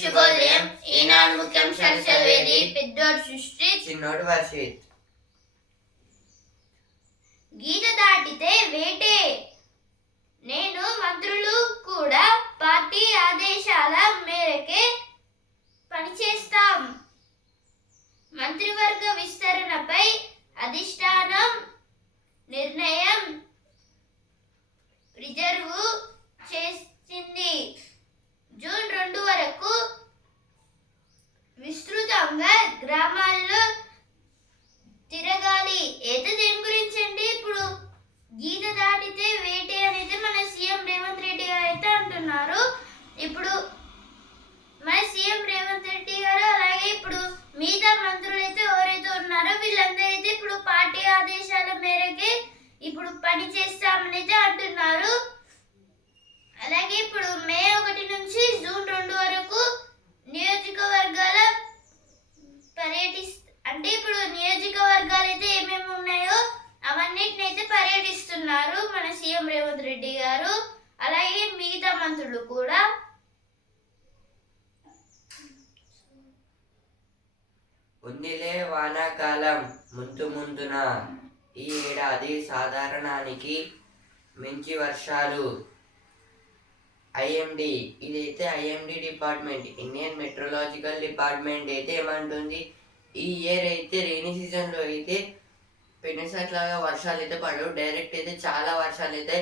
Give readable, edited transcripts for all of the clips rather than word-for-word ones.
శుభోదయం. ఈనాడు ముఖ్యాంశాలు చదివేది పెద్దోడు సృష్టి, చిన్నోడు వర్షిత్. గీత దాటితే వేటే. నేను మంత్రులు కూడా పార్టీ ఆదేశాల మేరకే పనిచేస్తాం. మంత్రివర్గ విస్తరణపై అధిష్టానం నిర్ణయం రిజర్వు చేసింది. జూన్ 2 వరకు విస్తృతంగా గ్రామాల్లో తిరగాలి. అయితే దేని గురించి అండి? ఇప్పుడు గీత దాటితే వేటే అనేది మన సీఎం రేవంత్ రెడ్డి గారు అయితే అంటున్నారు. ఇప్పుడు మన సీఎం రేవంత్ రెడ్డి గారు అలాగే ఇప్పుడు మిగతా మంత్రులు అయితే ఎవరైతే ఉన్నారో వీళ్ళందరూ అయితే ఇప్పుడు పార్టీ ఆదేశాల మేరకే ఇప్పుడు పని చేస్తామని అయితే అంటున్నారు. అలాగే ఇప్పుడు మే 1 నుంచి జూన్ 2 వరకు నియోజకవర్గాల అంటే ఇప్పుడు నియోజకవర్గాలు అయితే ఏమేమి ఉన్నాయో అవన్నిటిని అయితే పర్యటిస్తున్నారు మన సీఎం రేవంత్ రెడ్డి గారు, అలాగే మిగతా మంత్రులు కూడా. ఉందిలే వానాకాలం ముందున ఈ ఏడాది సాధారణానికి మించి వర్షాలు. ఐఎండి ఇదైతే IMD department, Indian meteorological department అయితే ఏమంటుంది, ఈ ఇయర్ అయితే రెయినీ సీజన్లో అయితే పెన్నిసార్లాగా వర్షాలు అయితే పడవు, డైరెక్ట్ అయితే చాలా వర్షాలు అయితే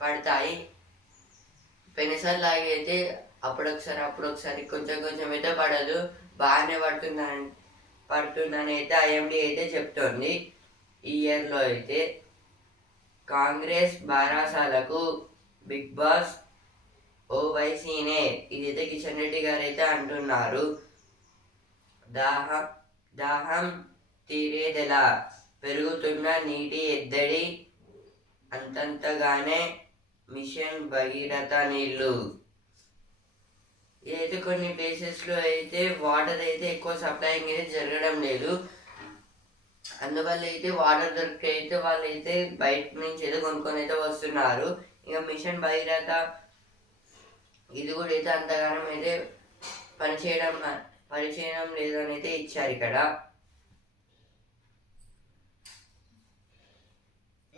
పడతాయి. పెన్నిసార్లాగా అయితే అప్పుడొకసారి కొంచెం అయితే పడదు, బాగానే పడుతుందని అయితే ఐఎండి అయితే చెప్తోంది. ఈ ఇయర్లో అయితే కాంగ్రెస్ బారాసాలకు బిగ్ బాస్ ఓవైసీనే, ఇదైతే కిషన్ రెడ్డి గారు అయితే అంటున్నారు. దాహం తీరేదెలా, పెరుగుతున్న నీటి ఎద్దడి అంతంతగానే మిషన్ భగీరథ నీళ్లు. ఇదైతే కొన్ని ప్లేసెస్లో అయితే వాటర్ అయితే ఎక్కువ సప్లైంగ్ అయితే జరగడం లేదు, అందువల్ల అయితే వాటర్ దొరికే అయితే వాళ్ళు అయితే బయట నుంచి అయితే కొనుక్కొని అయితే వస్తున్నారు. ఇంకా మిషన్ భగీరథ ఇది కూడా అయితే అంతగానం అయితే పనిచేయడం లేదు అని అయితే ఇచ్చారు ఇక్కడ.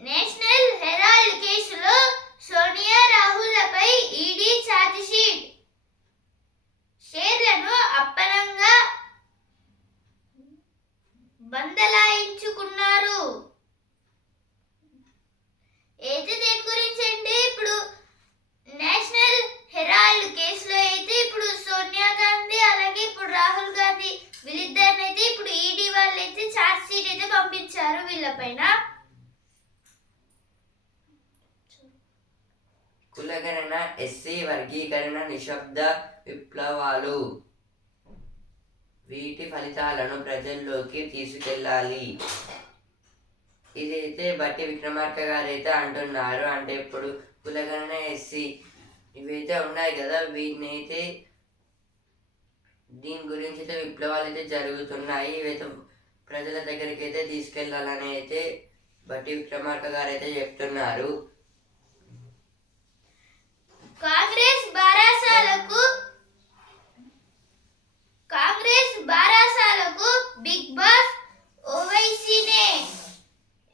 నేషనల్ హెరాల్డ్ కేసులో సోనియా రాహుల్లపై ఈడీ ఛార్జిషీట్, షేర్లను అప్పనంగా బందలాయించుకున్నారు. అయితే దేని గురించి అంటే ఇప్పుడు నేషనల్ హెరాల్డ్ కేసులో అయితే ఇప్పుడు సోనియా గాంధీ అలాగే ఇప్పుడు రాహుల్ గాంధీ వీళ్ళిద్దరిని అయితే ఇప్పుడు ఈడీ వాళ్ళు అయితే ఛార్జ్ షీట్ అయితే పంపించారు వీళ్ళపైన. కులగణన, ఎస్సీ వర్గీకరణ, నిశ్శబ్ద విప్లవాలు, వీటి ఫలితాలను ప్రజల్లోకి తీసుకెళ్ళాలి. ఇదైతే బట్టి విక్రమార్క గారు అయితే అంటున్నారు. అంటే ఇప్పుడు కులగణన, ఎస్సీ ఇవైతే ఉన్నాయి కదా, వీటినైతే దీని గురించి అయితే విప్లవాలు అయితే జరుగుతున్నాయి, ఇవైతే ప్రజల దగ్గరికి అయితే తీసుకెళ్లాలని అయితే బట్టి విక్రమార్క గారు అయితే చెప్తున్నారు. కాంగ్రెస్ బారాసాలకు బిగ్ బాస్ ఓవైసీనే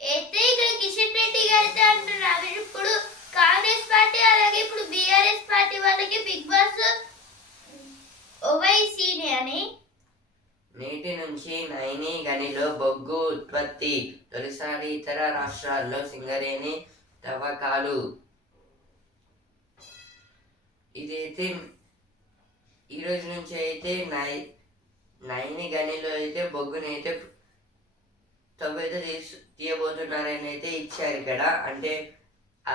అయితే ఇక్కడ కిషన్ రెడ్డి గారితో అంటున్నారు. ఇప్పుడు కాంగ్రెస్ పార్టీ అలాగే ఇప్పుడు బీఆర్ఎస్ పార్టీ వాళ్ళకి బిగ్ బాస్ ఓవైసీనే అని. నేటి నుంచి నైని గనిలో బొగ్గు ఉత్పత్తి, తొలిసారి ఇతర రాష్ట్రాల్లో సింగరేణి తవ్వకాలు. ఇదైతే ఈరోజు నుంచి అయితే నైని గనిలో అయితే బొగ్గుని అయితే తవ్వైతే తీయబోతున్నారని అయితే ఇచ్చారు ఇక్కడ. అంటే ఆ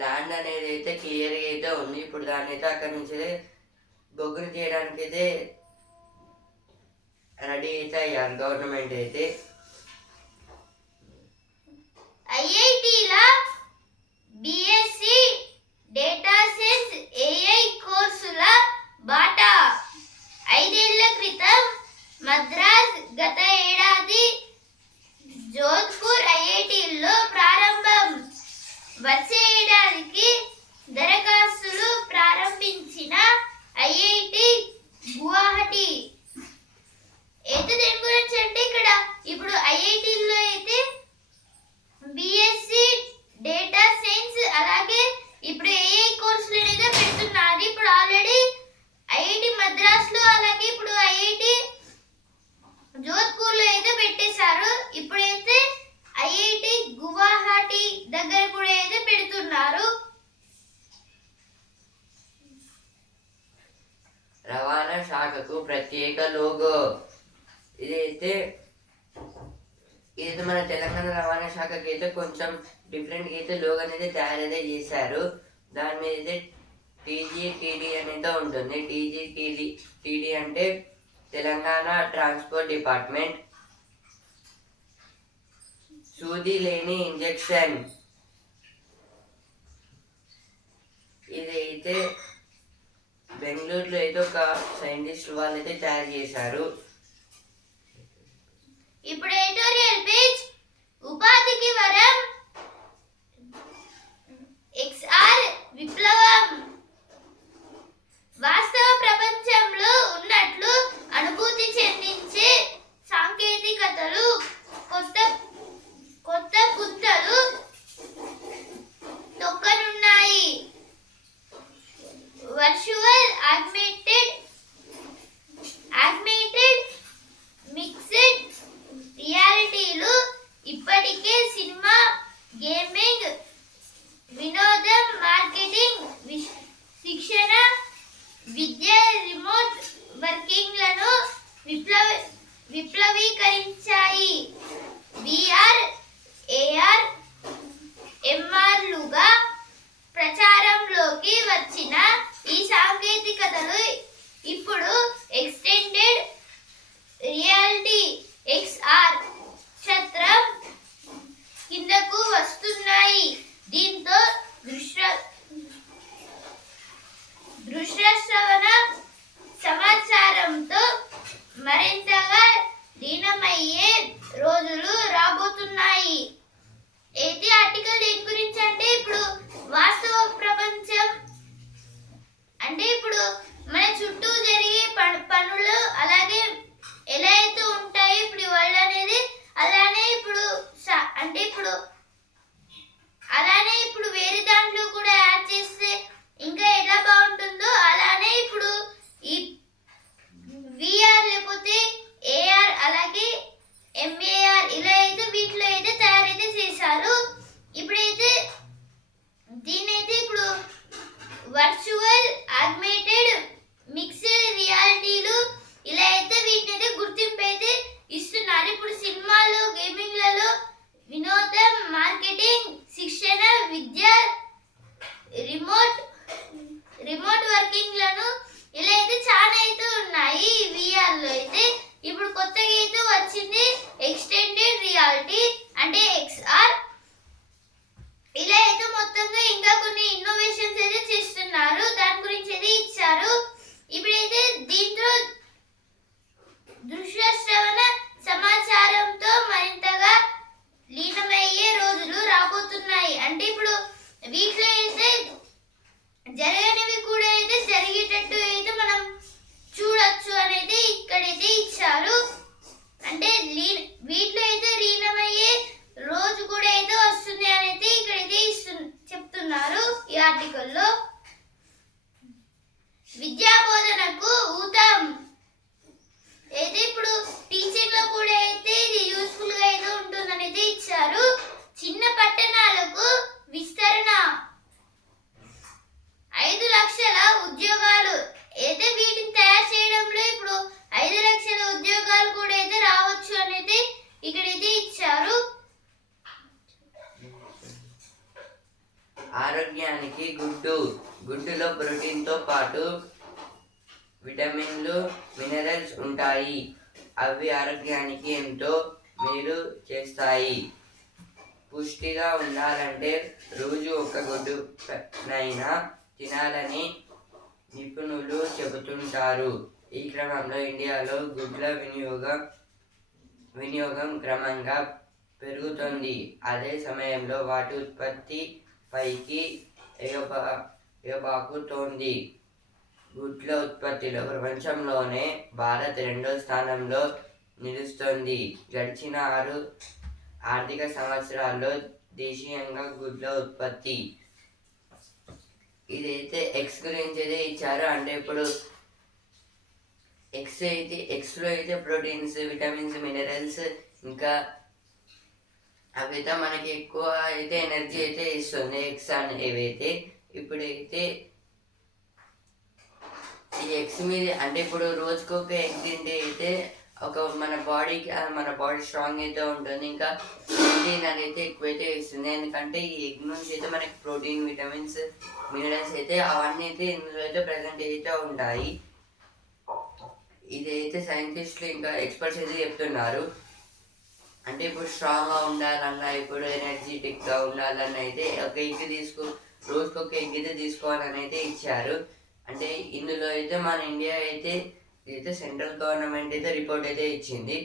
ల్యాండ్ అనేది అయితే క్లియర్గా అయితే ఉంది. ఇప్పుడు దాన్ని అయితే అక్కడి నుంచి బొగ్గుని తీయడానికి అయితే రెడీ అయితే అయ్యారు గవర్నమెంట్ అయితే. ఐఐటీల బిఎస్సి డేటా సైన్స్ ఏఐ కోర్సుల బాటా 5 ఏళ్ల క్రితం మద్రాస్, గత ఏడాది జోధ్పూర్ ఐఐటీల్లో ప్రారంభం. వచ్చే ఏడాదికి దరఖాస్తులు ప్రారంభించిన ఐఐటి రవాణా శాఖకు ప్రత్యేక లోగో. ఇదైతే మన తెలంగాణ రవాణా శాఖకి అయితే కొంచెం డిఫరెంట్గా అయితే లోగో అనేది తయారైతే చేశారు. దాని మీద అయితే టీజీటీడీ అనేది ఉంటుంది. టీజీటీడీ అంటే తెలంగాణ ట్రాన్స్పోర్ట్ డిపార్ట్మెంట్. సూది లేని ఇంజెక్షన్. ఇదైతే బెంగళూరులో అయితే ఒక సైంటిస్ట్ వాళ్ళు అయితే తయారు చేశారు. ఇప్పుడు ఎడిటోరియల్ పేజ్. ఉపాధికి వరం XR విప్లవం. వాస్తవ ప్రపంచంలో ఉన్నట్లు అనుభూతి చెందించే సాంకేతికతలు కొత్త పుంతలు తొక్కనున్నాయి. వర్చువల్ ఆగ్మెంటెడ్ మిక్స్డ్ రియాలిటీలు ఇప్పటికే సినిమా, గేమింగ్, వినోదం, మార్కెటింగ్, శిక్షణ, విద్య, రిమోట్ వర్కింగ్లను విప్లవీకరించాయి. VR, AR, MRలుగా ప్రచారంలోకి వచ్చిన ఈ సాంకేతికతలు ఇప్పుడు ఎక్స్టెండెడ్ రియాలిటీ XR ఛత్రం కిందకు వస్తున్నాయి. దీంతో దృశ్యశ్రవణ సమాచారంతో మరింతగా లీనమయ్యే రోజులు రాబోతున్నాయి. అయితే ఆర్టికల్ దేని గురించి అంటే ఇప్పుడు వాస్తవ ప్రపంచం అంటే ఇప్పుడు మన చుట్టూ జరిగే పనులు అలాగే ఎలా అయితే ఉంటాయి ఇప్పుడు వరల్డ్ అనేది, అలానే ఇప్పుడు వేరే దాంట్లో కూడా యాడ్ చేస్తే ఇంకా ఎలా బాగుంటుందో అలానే ఇప్పుడు ఈ VR లేకపోతే AR అలాగే MAR ఇలా అయితే వీటిలో అయితే తయారైతే చేశారు. ఇప్పుడైతే దీనైతే ఇప్పుడు వర్చువల్ ఆగ్మెంటెడ్ మిక్స్డ్ రియాలిటీలు ఇలా అయితే వీటినైతే గుర్తింపు అయితే ఇస్తున్నారు. ఇప్పుడు సినిమాలు, గేమింగ్లలో, వినోదం, మార్కెటింగ్, శిక్షణ, విద్య, రిమోట్ వర్కింగ్లను ఇలా అయితే చాలా అయితే ఉన్నాయి. VRలో అయితే ఇప్పుడు కొత్తగా అయితే వచ్చింది ఎక్స్టెండెడ్ రియాలిటీ అంటే XR. ఇలా అయితే మొత్తంగా ఇంకా కొన్ని ఇన్నోవేషన్స్ అయితే చేస్తున్నారు. దాని గురించి అయితే ఇచ్చారు. ఇప్పుడైతే దీంట్లో దృశ్య శ్రవణ సమాచారంతో మరింతగా లీనమయ్యే రోజులు రాబోతున్నాయి. అంటే ఇప్పుడు వీటిలో అయితే జరగనివి కూడా అయితే జరిగేటట్టు అయితే మనం చూడొచ్చు అనేది ఇక్కడైతే ఇచ్చారు. అంటే వీటిలో అయితే లీనమయ్యే రోజు కూడా అయితే వస్తుంది అనేది ఇక్కడైతే చెప్తున్నారు ఈ ఆర్టికల్లో. విద్యా బోధనకు ఊతం. అయితే ఇప్పుడు టీచింగ్ లో కూడా అయితే ఇది యూస్ఫుల్ గా అయితే ఉంటుందని అయితే ఇచ్చారు. చిన్న పట్టణాలకు విస్తరణ 5 లక్షల ఉద్యోగాలు అయితే వీటిని తయారు చేయడంలో ఇప్పుడు 5 లక్షల ఉద్యోగాలు కూడా అయితే రావచ్చు అనేది ఇక్కడైతే ఇచ్చారు. ఆరోగ్యానికి గుడ్డులో ప్రోటీన్తో పాటు విటమిన్లు, మినరల్స్ ఉంటాయి. అవి ఆరోగ్యానికి ఎంతో మేలు చేస్తాయి. పుష్టిగా ఉండాలంటే రోజు ఒక గుడ్డునైనా తినాలని నిపుణులు చెబుతుంటారు. ఈ క్రమంలో ఇండియాలో గుడ్ల వినియోగం క్రమంగా పెరుగుతుంది. అదే సమయంలో వాటి ఉత్పత్తి పైకి ఎగబాకుతోంది. గుడ్ల ఉత్పత్తిలో ప్రపంచంలోనే భారత్ 2వ స్థానంలో నిలుస్తోంది. గడిచిన 6 ఆర్థిక సంవత్సరాల్లో దేశీయంగా గుడ్ల ఉత్పత్తి. ఇదైతే ఎక్స్ గురించి అయితే ఇచ్చారు. అంటే ఇప్పుడు ఎక్స్లో అయితే ప్రోటీన్స్, విటమిన్స్, మినరల్స్ ఇంకా అవైతే మనకి ఎక్కువ అయితే ఎనర్జీ అయితే ఇస్తుంది ఎగ్స్ అనేవైతే. ఇప్పుడైతే ఈ ఎగ్స్ మీద అంటే ఇప్పుడు రోజుకొక ఎగ్ తింటే అయితే మన బాడీ స్ట్రాంగ్ అయితే ఉంటుంది. ఇంకా ప్రోటీన్ అనేది ఎక్కువైతే ఇస్తుంది. ఎందుకంటే ఈ ఎగ్ నుంచి అయితే మనకి ప్రోటీన్, విటమిన్స్, మినరల్స్ అయితే అవన్నీ అయితే ఇందులో అయితే ప్రజెంట్ అయితే ఉంటాయి. ఇదైతే సైంటిస్టులు ఇంకా ఎక్స్పర్ట్స్ అయితే చెప్తున్నారు. అంటే ఇప్పుడు స్ట్రాంగ్గా ఉండాలన్నా, ఇప్పుడు ఎనర్జెటిక్గా ఉండాలన్నా అయితే ఒక ఎగ్ రోజుకి ఒక ఎగ్ అయితే తీసుకోవాలని అయితే ఇచ్చారు. అంటే ఇందులో అయితే మన ఇండియా అయితే సెంట్రల్ గవర్నమెంట్ అయితే రిపోర్ట్ అయితే ఇచ్చింది.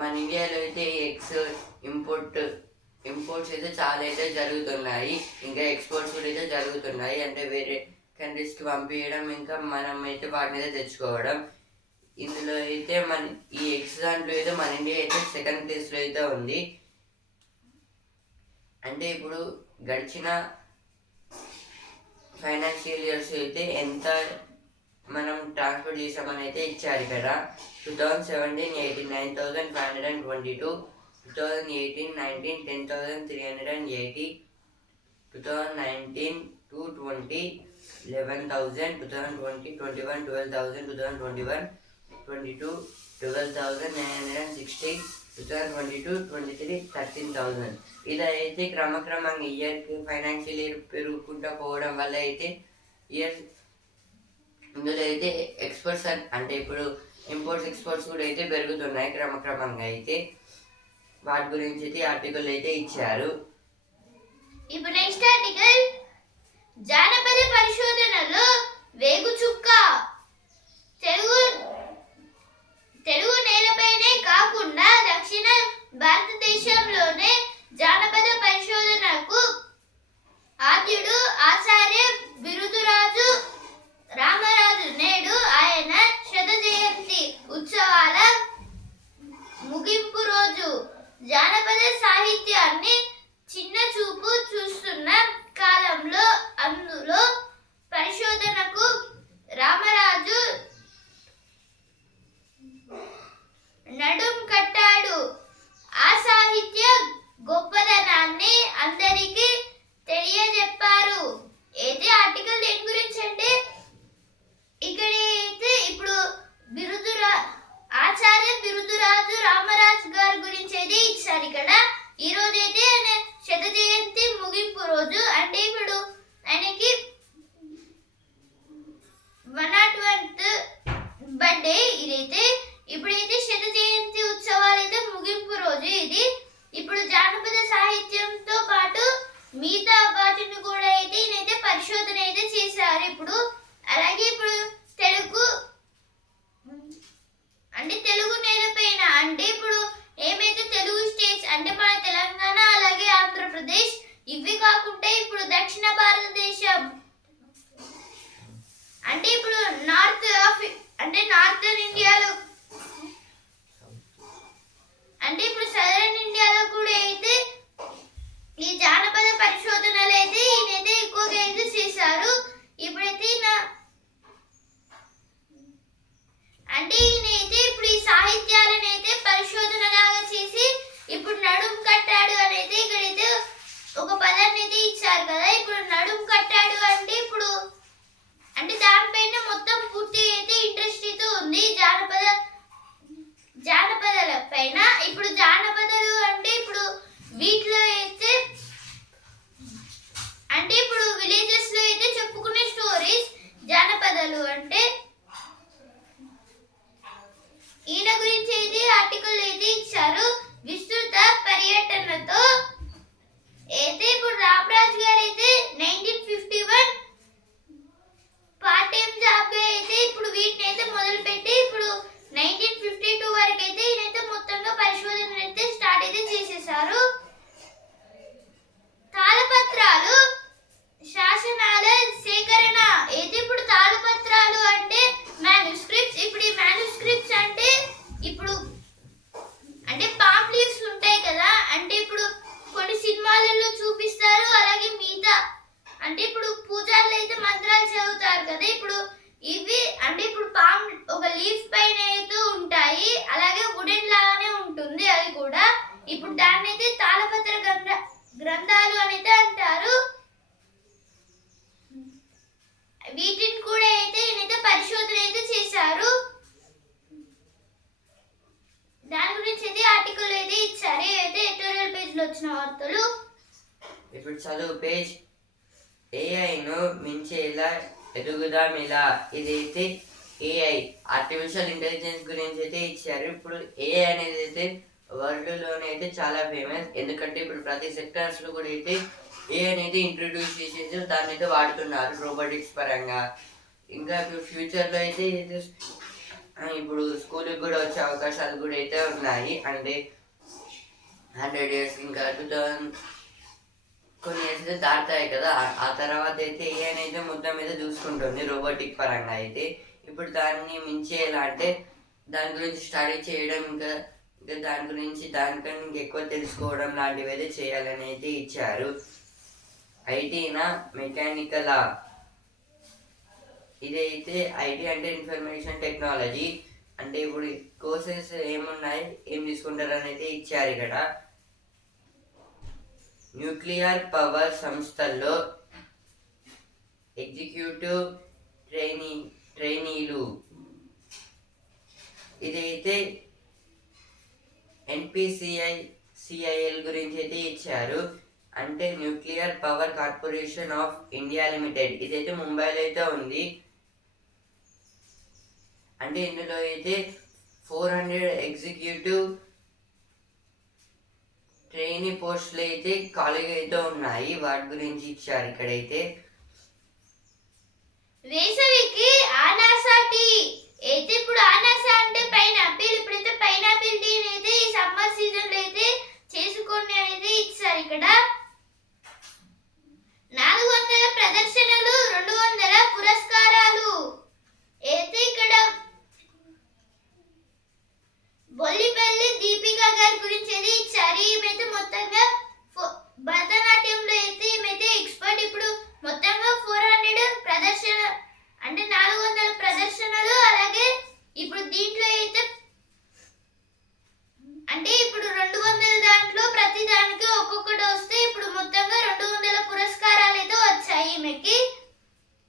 మన ఇండియాలో అయితే ఎగ్స్ ఇంపోర్ట్స్ అయితే చాలా అయితే జరుగుతున్నాయి. ఇంకా ఎక్స్పోర్ట్స్ కూడా అయితే జరుగుతున్నాయి. అంటే వేరే కంట్రీస్కి పంపించడం, ఇంకా మనం అయితే వాటిని అయితే తెచ్చుకోవడం. ఇందులో అయితే ఈ ఎగ్స్ దాంట్లో అయితే మన ఇండియా అయితే సెకండ్ ప్లేస్లో అయితే ఉంది. అంటే ఇప్పుడు గడిచిన ఫైనాన్షియల్ ఇయర్స్ అయితే ఎంత మనం ట్రాన్స్పోర్ట్ చేసామని అయితే ఇచ్చారు ఇక్కడ. 2017-18 9,522, 2018-19 10,380, 2019-20 11,000, 2020-21 12,000, 2021-22 12,960, 2022-23 13,000. ఇలా అయితే క్రమక్రమంగా ఇయర్కి ఫైనాన్షియల్ ఇయర్ పెరుగుకుంటూ పోవడం వల్ల అయితే ఇందులో అయితే ఎక్స్పోర్ట్స్ అంటే ఇప్పుడు ఇంపోర్ట్స్ ఎక్స్పోర్ట్స్ కూడా అయితే పెరుగుతున్నాయి క్రమక్రమంగా. అయితే వాటి గురించి అయితే ఆర్టికల్ అయితే ఇచ్చారు. ఇప్పుడు నెక్స్ట్ ఆర్టికల్, జానపద పరిశోధనలో వేగుచుక్క. తెలుగు నేలపైనే కాకుండా దక్షిణ భారతదేశంలోనే జానపద పరిశోధనకు ఆద్యుడు ఆచార్య బిరుదురాజు రామరాజు. నేడు ఆయన శత జయంతి ఉత్సవాల ముగింపు రోజు. జానపద సాహిత్యాన్ని చిన్న చూపు చూస్తున్న కాలంలో అందులో పరిశోధనకు రామరాజు నడుం కట్టాడు. ఆ సాహిత్య గొప్పదనాన్ని అందరికీ తెలియజెప్పారు. అయితే ఆర్టికల్ దేని గురించి అంటే ఇక్కడ అయితే ఇప్పుడు ఆచార్య బిరుదురాజు రామరాజు గారి గురించి అయితే ఇచ్చారు. ఇక్కడ ఈ రోజు అయితే ఆయన శత జయంతి ముగింపు రోజు. అంటే ఇప్పుడు ఆయనకి 101th బర్త్డే ఇదైతే. ఇప్పుడైతే శత జయంతి ఉత్సవాలు అయితే ముగింపు రోజు ఇది. ఇప్పుడు జానపద సాహిత్యంతో పాటు మిగతా వాటిని కూడా అయితే ఈయనైతే పరిశోధన అయితే చేశారు. ఇప్పుడు అలాగే ఇప్పుడు తెలుగు నేలపైన అంటే ఇప్పుడు ఏమైతే తెలుగు స్టేట్స్ అంటే మన తెలంగాణ అలాగే ఆంధ్రప్రదేశ్ ఇవి కాకుండా ఇప్పుడు దక్షిణ భారతదేశం అంటే ఇప్పుడు నార్థన్ ఇండియాలో అంటే ఇప్పుడు సదరన్ ఇండియాలో కూడా అయితే ఈ జానపద పరిశోధనలు అయితే ఈయనైతే ఎక్కువగా అయితే చేశారు. ఇప్పుడైతే ఈయనైతే ఇప్పుడు ఈ సాహిత్యాలను అయితే పరిశోధనలాగా చేసి ఇప్పుడు నడుం కట్టాడు అని అయితే ఇక్కడైతే ఒక పదాన్ని అయితే ఇచ్చారు కదా. ఇప్పుడు నడుం కట్టాడు అంటే ఇప్పుడు దానిపైన మొత్తం పూర్తి అయితే ఇంట్రెస్ట్ అయితే ఉంది జానపదాల పైన. ఇప్పుడు జానపదాలు అంటే ఇప్పుడు వీటిలో అయితే ఇప్పుడు విలేజెస్ లో అయితే చెప్పుకునే స్టోరీస్ జానపదాలు అంటే. ఈయన గురించి అయితే ఆర్టికల్ అయితే ఇచ్చారు. విస్తృత పర్యటనతో అయితే ఇప్పుడు రామరాజు గారు అయితే 1951 పార్ట్ టైం జాబ్ గా అయితే ఇప్పుడు వీటిని అయితే మొదలు పెట్టి ఇప్పుడు 1952 వరకు అయితే ఈయనైతే మొత్తంగా పరిశోధన అయితే స్టార్ట్ అయితే చేసేసారు. తాళపత్రాలు శాసనాల సేకరణ అయితే ఇప్పుడు తాళపత్రాలు అంటే మాన్యుస్క్రిప్ట్స్. ఇప్పుడు ఈ మాన్యుస్క్రిప్ట్స్ అంటే ఇప్పుడు పాంప్లెట్స్ ఉంటాయి కదా. అంటే ఇప్పుడు కొన్ని సినిమాలలో చూపిస్తారు. అలాగే మిగతా ఇప్పుడు పూజారులు అయితే మంత్రాలు చదువుతారు కదా. ఇప్పుడు ఇవి ఇప్పుడు ఒక లీఫ్ పైన అయితే ఉంటాయి. అలాగే వుడెన్ లాగానే ఉంటుంది అది కూడా. ఇప్పుడు దాన్ని అయితే తాళపత్ర గ్రంథాలు అని అయితే అంటారు. వీటిని కూడా అయితే ఈయనైతే పరిశోధన అయితే చేశారు. దాని గురించి అయితే ఆర్టికల్ అయితే ఇచ్చారు. అయితే ఎడిటోరియల్ పేజ్ లో వచ్చిన వార్తలు. ఇప్పుడు చదువు పేజ్. ఏఐను మించేలా ఎదుగుదాం ఇలా. ఇదైతే ఏఐ ఆర్టిఫిషియల్ ఇంటెలిజెన్స్ గురించి అయితే ఇచ్చారు. ఇప్పుడు ఏఐ అనేది అయితే వరల్డ్ లోనే అయితే చాలా ఫేమస్. ఎందుకంటే ఇప్పుడు ప్రతి సెక్టర్స్ లో కూడా అయితే ఏఐ అనేది ఇంట్రొడ్యూస్ చేసేసి దాన్ని అయితే వాడుతున్నారు రోబోటిక్స్ పరంగా. ఇంకా ఇప్పుడు ఫ్యూచర్ లో అయితే ఇప్పుడు స్కూల్కి కూడా వచ్చే అవకాశాలు కూడా అయితే ఉన్నాయి. అంటే 100 years ఇంకా 2000 కొన్ని ఇయర్స్ అయితే దాటుతాయి కదా. ఆ తర్వాత అయితే ఏ అయితే మొత్తం మీద చూసుకుంటుంది రోబోటిక్ పరంగా అయితే. ఇప్పుడు దాన్ని మించేలా అంటే దాని గురించి స్టడీ చేయడం, ఇంకా దాని గురించి దానికన్నా ఇంకెక్కువ తెలుసుకోవడం లాంటివి అయితే చేయాలని అయితే ఇచ్చారు. ఐటీనా మెకానికలా. ఇదైతే ఐటీ అంటే ఇన్ఫర్మేషన్ టెక్నాలజీ. అంటే ఇప్పుడు కోర్సెస్ ఏమున్నాయి, ఏం తీసుకుంటారు అనేది ఇచ్చారు ఇక్కడ. న్యూక్లియర్ పవర్ సంస్థల్లో ఎగ్జిక్యూటివ్ ట్రైనీలు. ఇదైతే సిఐఎల్ గురించి అయితే ఇచ్చారు. అంటే nuclear power corporation of India limited. ఇదైతే ముంబైలో అయితే ఉంది. అంటే ఇందులో అయితే 400 ఎగ్జిక్యూటివ్ ట్రైనీ పోస్టులు అయితే ఖాళీగా అయితే ఉన్నాయి. వాటి గురించి ఇచ్చారు ఇక్కడైతే. వేసవికి అనాసా టీ. అయితే ఇప్పుడు అనాసా అంటే పైనాపిల్. ఇప్పుడైతే పైనాపిల్ టీ అయితే ఈ సమ్మర్ సీజన్ లో అయితే చేసుకొని అయితే ఇచ్చారు ఇక్కడ. 400 ప్రదర్శనలు, 200 పురస్కారాలు. అయితే ఇక్కడ బొల్లిపల్లి దీపిక గారి గురించి అయితే ఇచ్చారు. ఈమెయితే మొత్తంగా భరతనాట్యంలో అయితే ఈమెయితే ఎక్స్పర్ట్. ఇప్పుడు మొత్తంగా 400 ప్రదర్శన అంటే 400 ప్రదర్శనలు. అలాగే ఇప్పుడు దీంట్లో అయితే అంటే ఇప్పుడు 200 దాంట్లో ప్రతి దానికి ఒక్కొక్కటి వస్తే ఇప్పుడు మొత్తంగా 200 పురస్కారాలు అయితే వచ్చాయి ఈమెకి.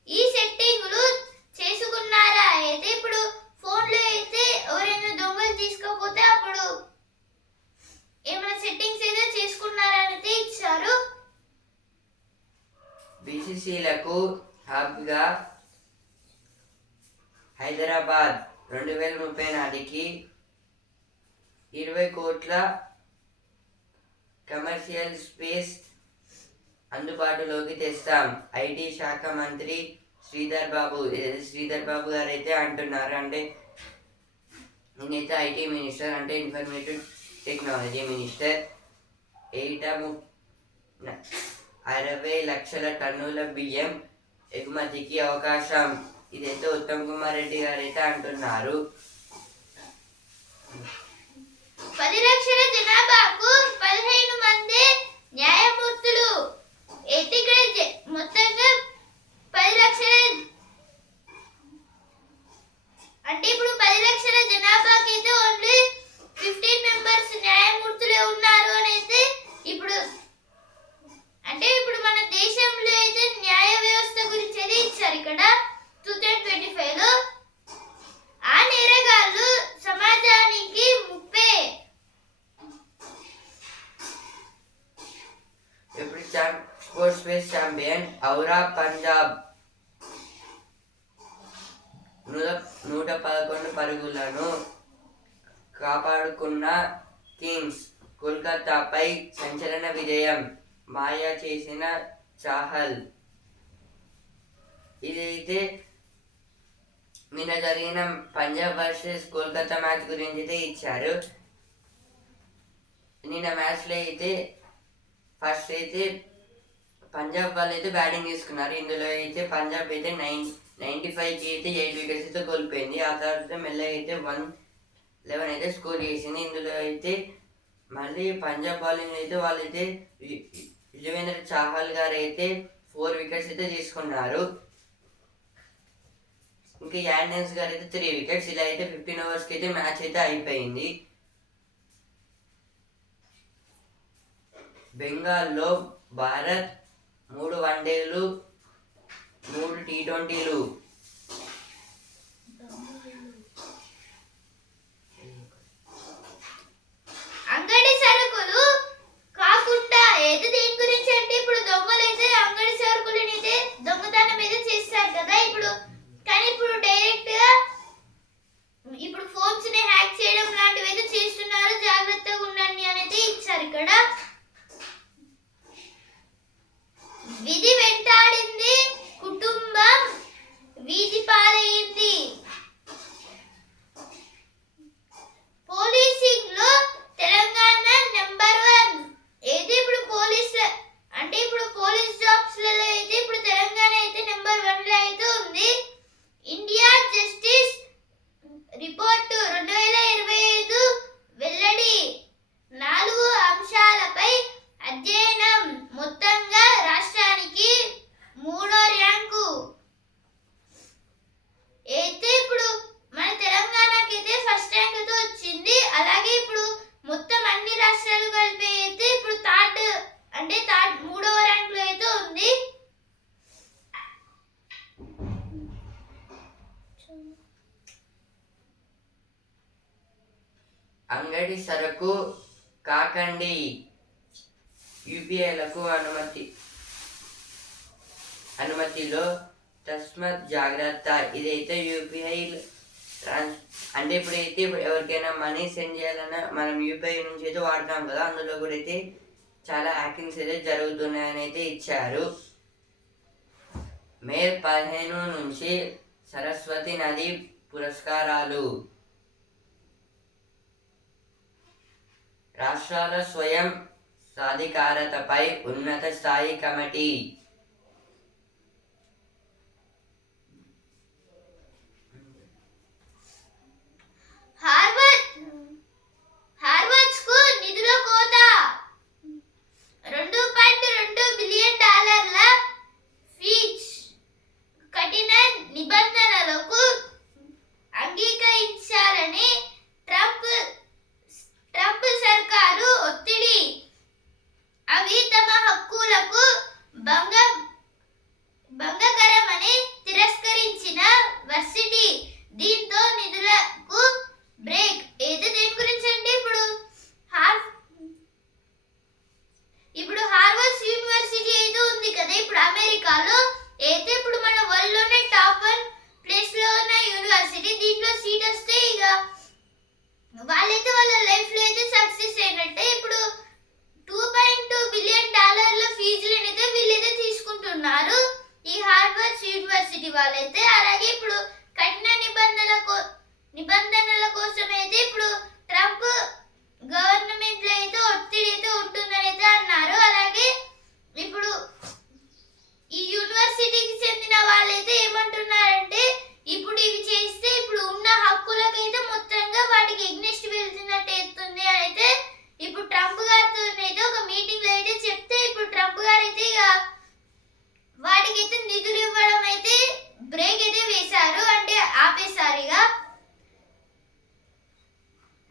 ఈ సెట్టింగులు చేసుకున్నారా. అయితే ఇప్పుడు ఫోన్లో అయితే ఎవరైనా దొంగలు తీసుకోపోతే అప్పుడు ఏమైనా సెట్టింగ్స్ అయితే చేసుకున్నారా అయితే ఇచ్చారు. బీసీసీలకు హబ్గా హైదరాబాద్ 2030 నాటికి 20 కోట్ల కమర్షియల్ స్పేస్ అందుబాటులోకి తెస్తాం. ఐటీ శాఖ మంత్రి శ్రీధర్ బాబు గారు అయితే అంటున్నారు. అంటే నేనైతే ఐటీ మినిస్టర్, అంటే ఇన్ఫర్మేటివ్ టెక్నాలజీ మినిస్టర్. 60 లక్షల టన్నుల బియ్యం ఎగుమతికి అవకాశం. ఇదైతే ఉత్తమ్ కుమార్ రెడ్డి గారు అయితే అంటున్నారు. 10 లక్షల జనాభాకు 15 మంది న్యాయమూర్తులు. అయితే ఇక్కడ మొత్తంగా 10 లక్షల అంటే ఇప్పుడు 10 లక్షల జనాభాకి అయితే ఓన్లీ 15 మెంబర్స్ న్యాయమూర్తులే ఉన్నారు అని అయితే ఇప్పుడు అంటే ఇప్పుడు మన దేశంలో అయితే న్యాయ వ్యవస్థ గురించి అయితే ఇచ్చారు ఇక్కడ 2025లో. ఆ నేరగాళ్ళు సమాజానికి ముప్పే. ఇప్పుడు స్పోర్ట్స్ స్పేస్ ఛాంపియన్ ఔరా పంజాబ్ 111 పరుగులను కాపాడుకున్న కింగ్స్. కోల్కతాపై సంచలన విజయం. మాయా చేసిన చాహల్. ఇదైతే నిన్న జరిగిన పంజాబ్ వర్సెస్ కోల్కతా మ్యాచ్ గురించి అయితే ఇచ్చారు. నిన్న మ్యాచ్లో అయితే ఫస్ట్ అయితే పంజాబ్ వాళ్ళు అయితే బ్యాటింగ్ తీసుకున్నారు. ఇందులో అయితే పంజాబ్ అయితే 95కి అయితే 8 వికెట్స్ అయితే కోల్పోయింది. ఆ తర్వాత మెల్లగా అయితే 111 అయితే స్కోర్ చేసింది. ఇందులో అయితే మళ్ళీ పంజాబ్ బౌలింగ్ అయితే వాళ్ళైతే యుజవేంద్ర చాహల్ గారు అయితే 4 వికెట్స్ అయితే తీసుకున్నారు. ఇంకా యాన్డెన్స్ గారు అయితే 3 వికెట్స్. ఇలా అయితే 15 ఓవర్స్కి అయితే మ్యాచ్ అయితే అయిపోయింది. బెంగాల్లో భారత్ 3 వన్డేలు 3 టీ20లు. అంగడి సరుకులు కాకుండా అయితే దేని గురించి అంటే ఇప్పుడు దొంగలు అయితే అంగడి సరుకులని అయితే దొంగతనం అయితే చేస్తారు కదా ఇప్పుడు. కానీ ఇప్పుడు డైరెక్ట్ గా ఇప్పుడు ఫోన్స్ ని హ్యాక్ చేయడం లాంటివి అయితే చేస్తున్నారు, జాగ్రత్తగా ఉండండి అనేది ఇచ్చారు ఇక్కడ. విధి వెంటాడింది, కుటుంబం వీధి పాలైంది. పోలీసింగ్ లో తెలంగాణ నెంబర్ 1. అయితే ఇప్పుడు పోలీసుల అంటే ఇప్పుడు పోలీస్ జాబ్స్ లలో అయితే ఇప్పుడు తెలంగాణ అయితే నెంబర్ 1 లో అయితే ఉంది. ఇండియా జస్టిస్ రిపోర్టు 2025 వెల్లడి. 4 అంశాలపై అధ్యయనం. మొత్తంగా రాష్ట్రానికి 3వ ర్యాంకు. అయితే ఇప్పుడు మన తెలంగాణకి అయితే ఫస్ట్ ర్యాంక్ అయితే వచ్చింది. అలాగే ఇప్పుడు మొత్తం అన్ని రాష్ట్రాలు కలిపి అయితే ఇప్పుడు థర్డ్ 3వ ర్యాంక్ లో అయితే ఉంది. అంగడి సరుకు కాకండి, యూపీఐలకు అనుమతిలో తస్మత్ జాగ్రత్త. ఇదైతే యూపీఐ అంటే ఇప్పుడైతే ఎవరికైనా మనీ సెండ్ చేయాలన్నా మనం యూపీఐ నుంచి అయితే వాడతాం కదా, అందులో కూడా అయితే చాలా హ్యాకింగ్స్ అయితే జరుగుతున్నాయని అయితే ఇచ్చారు. మే 15 నుంచి సరస్వతి నది పురస్కారాలు. రాష్ట్రాల స్వయం సాధికారతపై ఉన్నత స్థాయి కమిటీ. హార్వర్డ్ కు నిధుల కోత. $2.2 బిలియన్ ఫీజ్ కఠిన నిబంధనలకు అంగీకరించాలని ట్రంప్ సర్కారు ఒత్తిడి. అవి తమ హక్కులకు భంగకరమని తిరస్కరించిన వర్సిటీ. దీంతో నిధులకు బ్రేక్. ఏదో దేని గురించి అంటే ఇప్పుడు హార్వర్డ్ యూనివర్సిటీ అయితే ఉంది కదా ఇప్పుడు అమెరికాలో. అయితే ఇప్పుడు మన వరల్డ్ లోనే టాప్ 1 ప్లేస్ లో ఉన్న యూనివర్సిటీ. దీంట్లో సీట్ వస్తే ఇక వాళ్ళైతే వాళ్ళ లైఫ్ లో అయితే సక్సెస్ అయినట్టే. ఇప్పుడు $2.2 బిలియన్ ఫీజులను అయితే వీళ్ళైతే తీసుకుంటున్నారు ఈ హార్వర్డ్ యూనివర్సిటీ వాళ్ళైతే. అలాగే ఇప్పుడు కఠిన నిబంధనల కోసం అయితే ఇప్పుడు ట్రంప్ గవర్నమెంట్ లో అయితే ఒత్తిడి అయితే ఉంటుందని అయితే అన్నారు. అలాగే ఇప్పుడు ఈ యూనివర్సిటీకి చెందిన వాళ్ళైతే ఏమంటున్నారంటే ఇప్పుడు ఇవి చేస్తే ఇప్పుడు ఉన్న హక్కులకైతే మొత్తంగా వాటికి ఎగ్నెస్ట్ వెళ్తున్నట్టు అవుతుంది అని అయితే ఇప్పుడు ట్రంప్ గారితో అయితే ఒక మీటింగ్ లో అయితే చెప్తే ఇప్పుడు ట్రంప్ గారు అయితే ఇక వాటికైతే నిధులు ఇవ్వడం అయితే బ్రేక్ అయితే వేశారు, అంటే ఆపేశారు. ఇక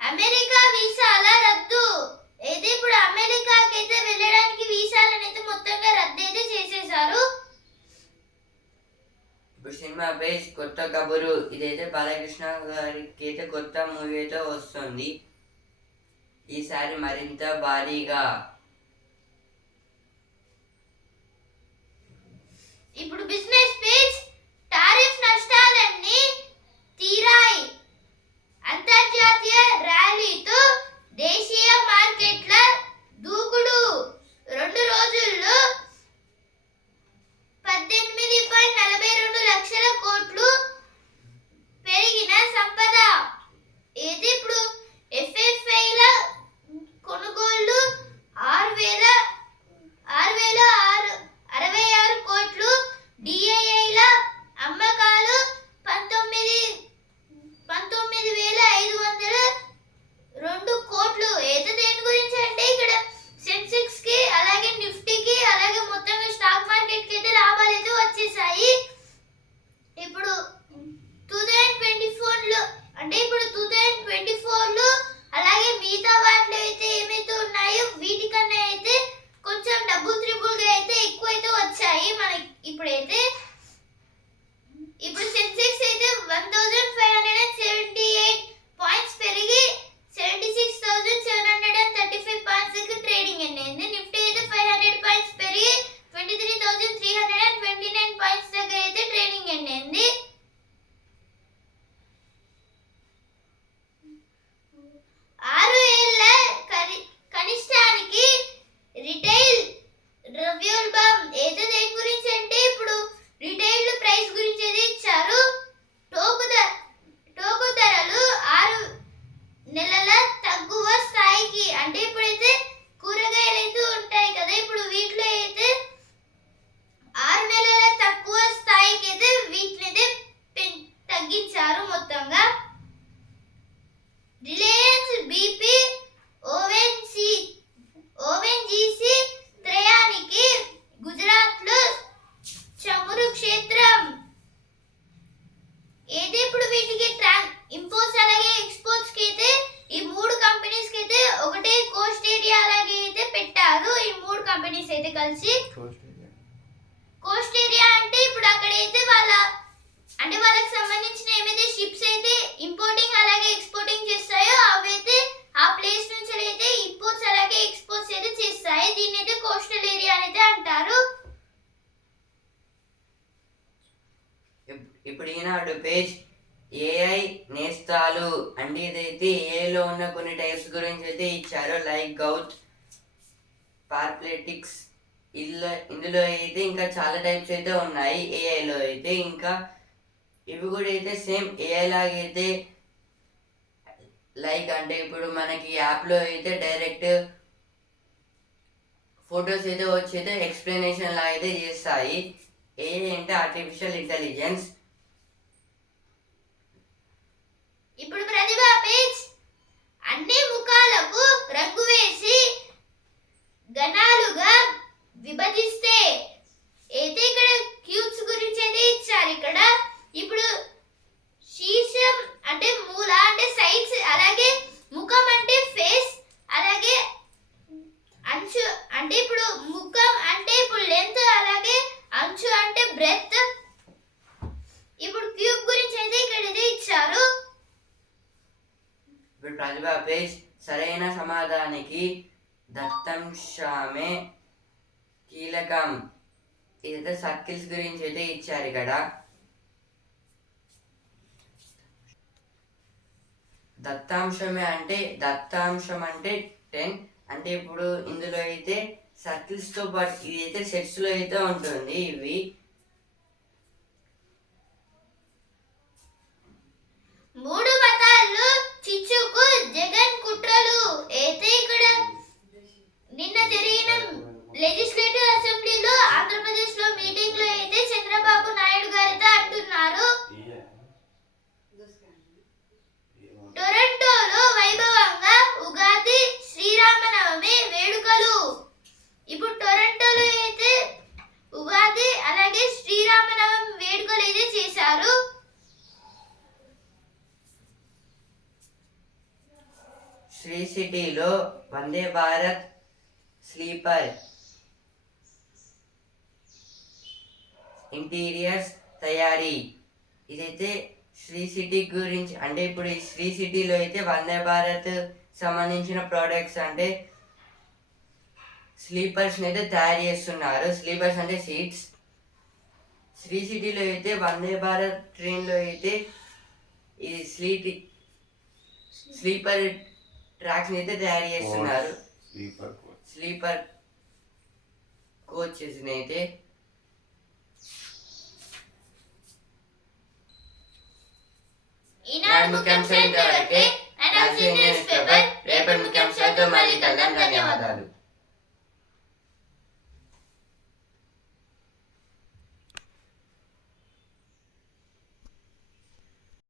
అమెరికా వీసాల రద్దు. అయితే ఇప్పుడు అమెరికాకి అయితే వెళ్ళడానికి వీసాలను అయితే మొత్తంగా రద్దు అయితే చేసేశారు. ఇప్పుడు సినిమా బేస్ కొత్త కబురు. ఇదైతే బాలకృష్ణ గారికి అయితే కొత్త మూవీ అయితే వస్తుంది, ఈసారి మరింత భారీగా. ఇప్పుడు బిజినెస్ పేజ్. టారిఫ్ నష్టాలన్నీ తీరాయి. అంతర్జాతీయ ర్యాలీతో దేశీయ మార్కెట్ల దూకుడు. 2 రోజుల్లో 18.42 లక్షల కోట్లు పెరిగిన సంపద. ఏది ఇప్పుడు ఎఫ్ఎఫ్ఐల కొనుగోళ్లు 6,666 కోట్లు, డిఐఐల కలిసి. కోస్ట్ ఏరియా అంటే ఇప్పుడు అక్కడైతే వాళ్ళకి సంబంధించిన ఏమైతే షిప్స్ అయితే ఇంపోర్టింగ్ అలాగే ఎక్స్పోర్టింగ్ చేస్తాయో అవైతే ఆ ప్లేస్ నుంచి అయితే ఇంపోర్ట్స్ అలాగే ఎక్స్పోర్ట్స్ అయితే చేస్తాయి. దీన్ని అయితే కోస్టల్ ఏరియా అయితే అంటారు. ఇప్పుడు ఈనాడు పేజ్ ఏఐ నేస్తాలు అంటే ఇదైతే ఏఐలో ఉన్న కొన్ని టైప్స్ గురించి అయితే ఇచ్చారు. లైక్ గౌట్, పార్ప్లెటిక్స్. ఇందులో అయితే ఇంకా చాలా టైప్స్ అయితే ఉన్నాయి ఏఐలో అయితే. ఇంకా ఇవి కూడా అయితే సేమ్ ఏఐ లాగైతే లైక్ అంటే ఇప్పుడు మనకి యాప్లో అయితే డైరెక్ట్ ఫొటోస్ అయితే వచ్చి అయితే ఎక్స్ప్లెనేషన్ లాగా అయితే చేస్తాయి. ఏఐ అంటే ఆర్టిఫిషియల్ ఇంటెలిజెన్స్. ఇప్పుడు ప్రతిభ పేజ్ అన్ని ముఖాలకు రంగు వేసి గణాలుగా విభజిస్తే అయితే ఇక్కడ క్యూబ్స్ గురించి అయితే ఇచ్చారు. ఇక్కడ ఇప్పుడు శీర్షం అంటే మూల అంటే సైడ్స్, అలాగే ముఖం అంటే ఫేస్, అలాగే అంచు అంటే ఇప్పుడు ముఖం అంటే ఇప్పుడు లెంత్, అలాగే అంచు అంటే బ్రెత్. ఇప్పుడు క్యూబ్ గురించి అయితే ఇక్కడ అయితే ఇచ్చారు. ఇప్పుడు ప్రతిభ పేజ్ సరైన సమాధానానికి దత్తాంశమే కీలకం. ఇదైతే సర్కిల్స్ గురించి అయితే ఇచ్చారు ఇక్కడ. దత్తాంశం అంటే 10. అంటే ఇప్పుడు ఇందులో అయితే సర్కిల్స్ తో పాటు ఇది అయితే సెట్స్ లో అయితే ఉంటుంది. ఇవి మూడు మతాల్లో చిచ్చుకు జగన్ కుట్రలు అయితే ఇక్కడ నిన్న జరిగిన లెజిస్లేటివ్ అసెంబ్లీలో ఆంధ్రప్రదేశ్ లో మీటింగ్ లో అయితే చంద్రబాబు నాయుడు గారితో అంటున్నారు. టొరంటోలో వైభవంగా ఉగాది శ్రీరామనవమి వేడుకలు. ఇప్పుడు టొరంటోలో అయితే ఉగాది అలాగే శ్రీరామనవమి వేడుకలు అయితే చేశారు. శ్రీ సిటీలో వందే భారత్ స్లీపర్ ఇంటీరియర్స్ తయారీ. ఇదైతే శ్రీ సిటీ గురించి. అంటే ఇప్పుడు ఈ శ్రీ సిటీలో అయితే వందే భారత్ సంబంధించిన ప్రోడక్ట్స్ అంటే స్లీపర్స్ అయితే తయారు చేస్తున్నారు. స్లీపర్స్ అంటే సీట్స్. శ్రీ సిటీలో అయితే వందే భారత్ ట్రైన్లో అయితే ఈ స్లీపర్ ట్రాక్స్ అయితే తయారు చేస్తున్నారు. స్లీపర్ కోచెస్ అయితే. ఈనాడు ముఖ్యాంశాలు ఇంతవరకే. రేపటి ముఖ్యాంశాలతో మళ్ళీ కలుద్దాం.